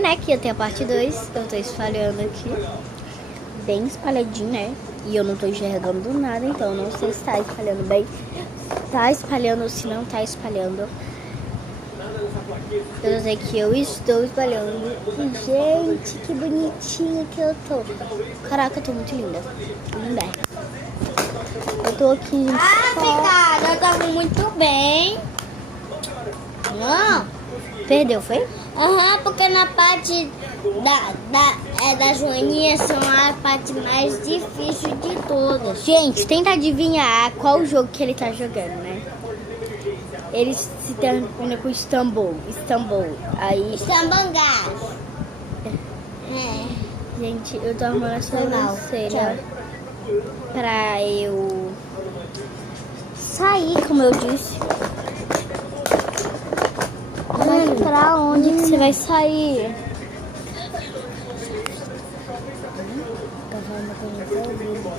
né, que ia ter a parte 2. Eu tô espalhando aqui. Bem espalhadinho, né? E eu não tô enxergando nada, então eu não sei se tá espalhando bem. Tá espalhando ou se não tá espalhando. Eu sei que eu estou espalhando. Gente, que bonitinha que eu tô. Caraca, eu tô muito linda. Linda. Eu tô aqui, gente. Obrigada, eu tava muito bem. Não. Perdeu, foi? Aham, porque na parte da Joaninha são a parte mais difícil de todas. Gente, tenta adivinhar qual jogo que ele tá jogando, né? Ele se termina com Istambul. Aí, Sambangás. gente, eu tô arrumando a sobrancelha pra eu sair, como eu disse. Mas pra onde que você vai sair?